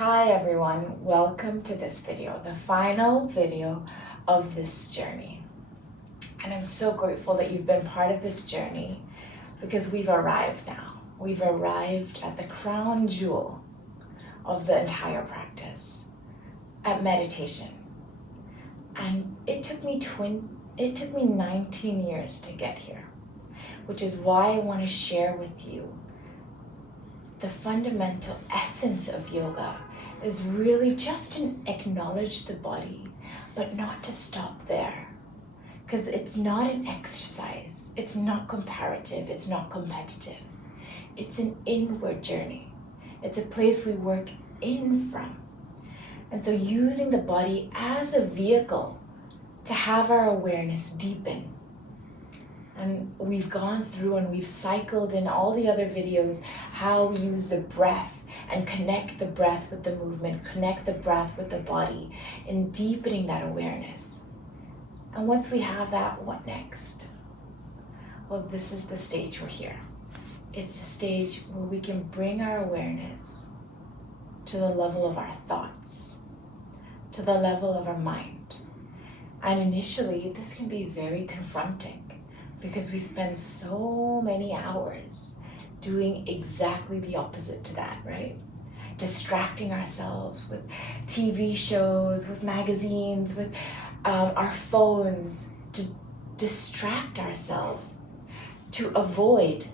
Hi everyone, welcome to this video, the final video of this journey. And I'm so grateful that you've been part of this journey because we've arrived now. We've arrived at the crown jewel of the entire practice, at meditation. And it took me 19 years to get here, which is why I want to share with you the fundamental essence of yoga is really just to acknowledge the body, but not to stop there. Because it's not an exercise, it's not comparative, it's not competitive. It's an inward journey. It's a place we work in from. And so using the body as a vehicle to have our awareness deepen. And we've gone through and we've cycled in all the other videos how we use the breath and connect the breath with the movement, connect the breath with the body in deepening that awareness. And once we have that, what next? Well, this is the stage we're here. It's the stage where we can bring our awareness to the level of our thoughts, to the level of our mind. And initially, this can be very confronting, because we spend so many hours doing exactly the opposite to that, right? Distracting ourselves with TV shows, with magazines, with our phones, to distract ourselves, to avoid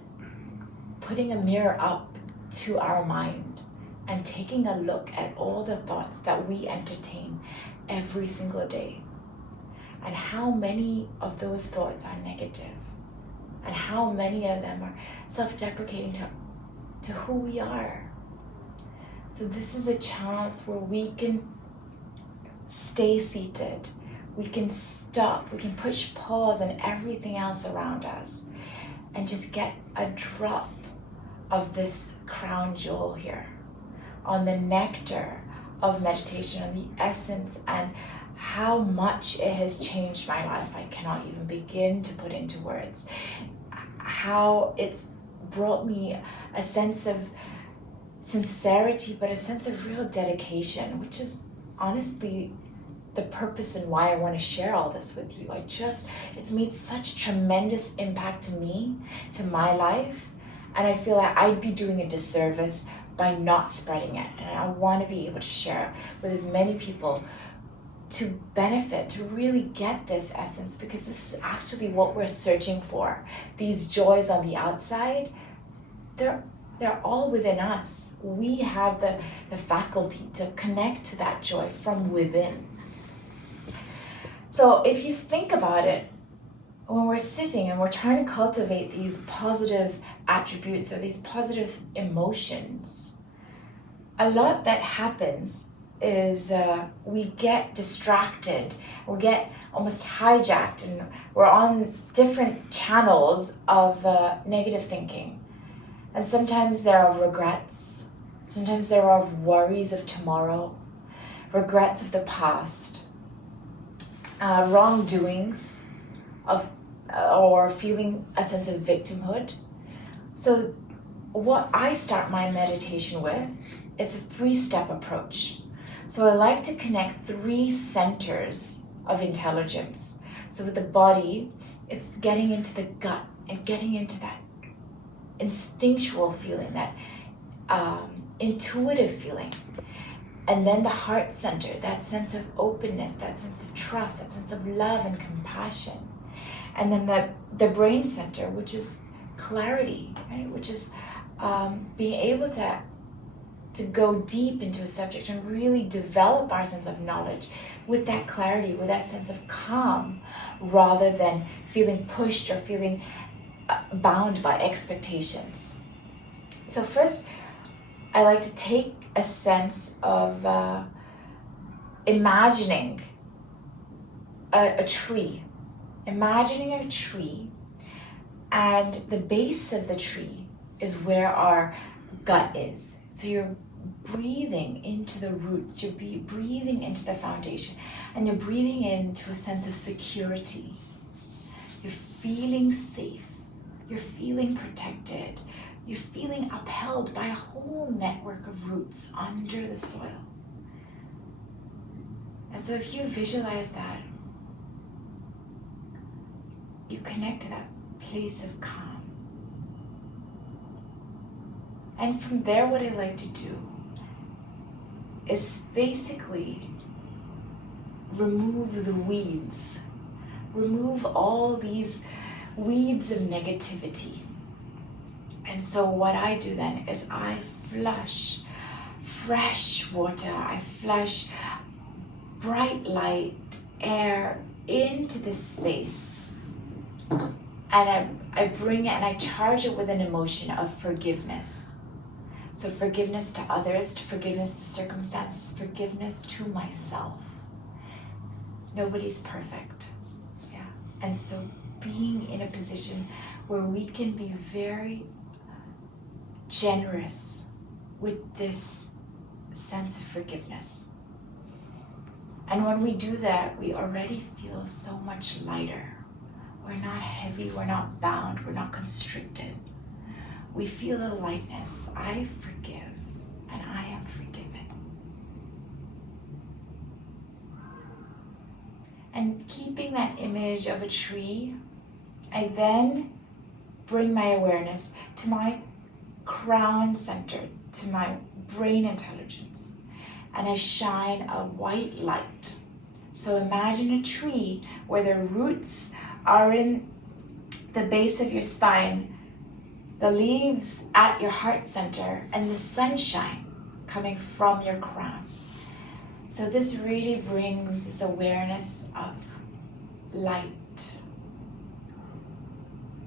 putting a mirror up to our mind and taking a look at all the thoughts that we entertain every single day. And how many of those thoughts are negative, and how many of them are self-deprecating to who we are. So this is a chance where we can stay seated, we can stop, we can push pause on everything else around us and just get a drop of this crown jewel here, on the nectar of meditation, on the essence and how much it has changed my life. I cannot even begin to put into words how it's brought me a sense of sincerity, but a sense of real dedication, which is honestly the purpose and why I want to share all this with you. It's made such tremendous impact to me, to my life, and I feel like I'd be doing a disservice by not spreading it. And I want to be able to share it with as many people to benefit, to really get this essence, because this is actually what we're searching for. These joys on the outside, they're all within us. We have the faculty to connect to that joy from within. So if you think about it, when we're sitting and we're trying to cultivate these positive attributes or these positive emotions, a lot that happens is we get distracted, we get almost hijacked, and we're on different channels of negative thinking. And sometimes there are regrets, sometimes there are worries of tomorrow, regrets of the past, wrongdoings or feeling a sense of victimhood. So what I start my meditation with is a 3-step approach. So I like to connect 3 centers of intelligence. So with the body, it's getting into the gut and getting into that instinctual feeling, that intuitive feeling. And then the heart center, that sense of openness, that sense of trust, that sense of love and compassion. And then the brain center, which is clarity, right? Which is being able to go deep into a subject and really develop our sense of knowledge with that clarity, with that sense of calm, rather than feeling pushed or feeling bound by expectations. So first, I like to take a sense of imagining a tree. Imagining a tree, and the base of the tree is where our gut is. So you're breathing into the roots, you're breathing into the foundation, and you're breathing into a sense of security. You're feeling safe, you're feeling protected, You're feeling upheld by a whole network of roots under the soil. And so if you visualize that, you connect to that place of calm. And from there, what I like to do is basically remove the weeds. Remove all these weeds of negativity. And so what I do then is I flush fresh water, I flush bright light, air into this space. And I bring it and I charge it with an emotion of forgiveness. So forgiveness to others, forgiveness to circumstances, forgiveness to myself. Nobody's perfect. Yeah. And so being in a position where we can be very generous with this sense of forgiveness. And when we do that, we already feel so much lighter. We're not heavy, we're not bound, we're not constricted. We feel a lightness. I forgive and I am forgiven. And keeping that image of a tree, I then bring my awareness to my crown center, to my brain intelligence, and I shine a white light. So imagine a tree where the roots are in the base of your spine, the leaves at your heart center, and the sunshine coming from your crown. So this really brings this awareness of light.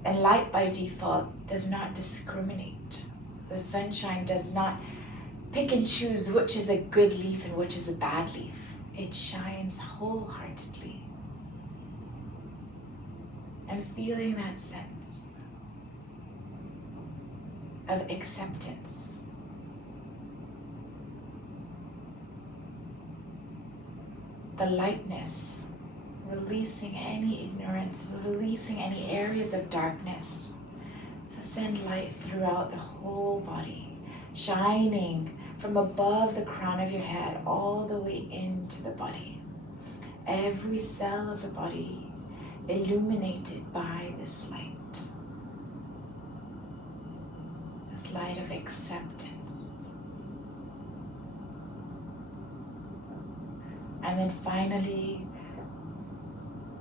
And light by default does not discriminate. The sunshine does not pick and choose which is a good leaf and which is a bad leaf. It shines wholeheartedly. And feeling that sense of acceptance. The lightness, releasing any ignorance, releasing any areas of darkness. So send light throughout the whole body, shining from above the crown of your head all the way into the body. Every cell of the body illuminated by this light. This light of acceptance. And then finally,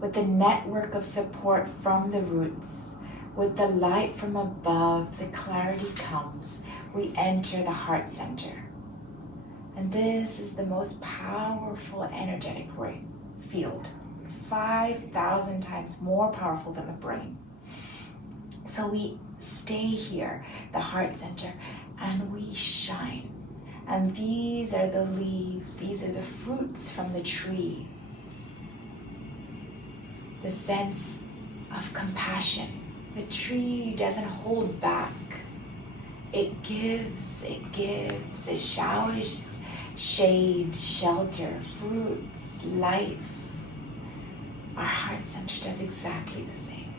with the network of support from the roots, with the light from above, the clarity comes. We enter the heart center. And this is the most powerful energetic field, 5,000 times more powerful than the brain. So we stay here, the heart center, and we shine. And these are the leaves, these are the fruits from the tree. The sense of compassion. The tree doesn't hold back. It gives, it showers shade, shelter, fruits, life. Our heart center does exactly the same.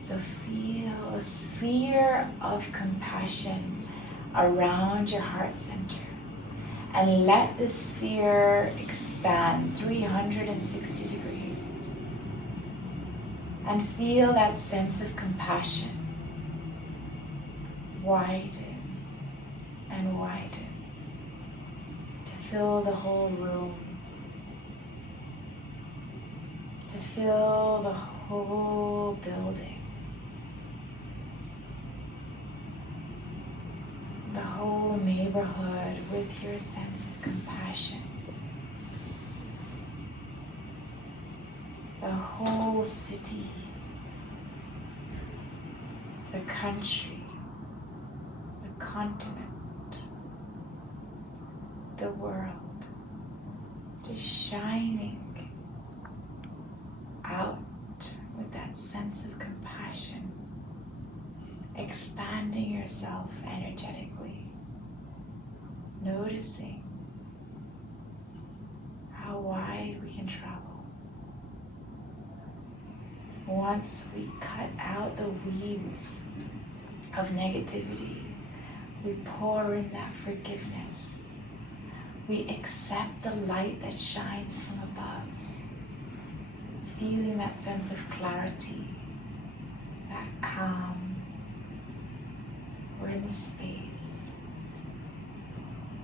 So feel a sphere of compassion around your heart center. And let the sphere expand 360 degrees. And feel that sense of compassion widen and widen to fill the whole room, to fill the whole building, the whole neighborhood with your sense of compassion. The whole city, the country, the continent, the world, just shining out with that sense of compassion, expanding yourself energetically, noticing how wide we can travel. Once we cut out the weeds of negativity, we pour in that forgiveness. We accept the light that shines from above, feeling that sense of clarity, that calm. We're in the space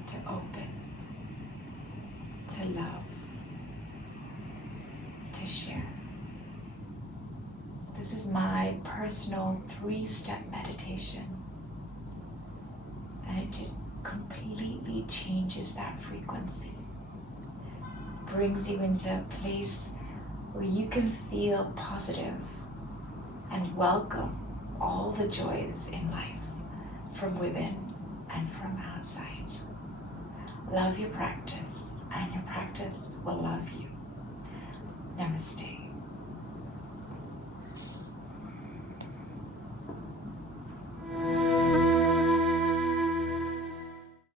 to open, to love, to share. This is my personal 3-step meditation, and it just completely changes that frequency, brings you into a place where you can feel positive and welcome all the joys in life from within and from outside. Love your practice, and your practice will love you. Namaste.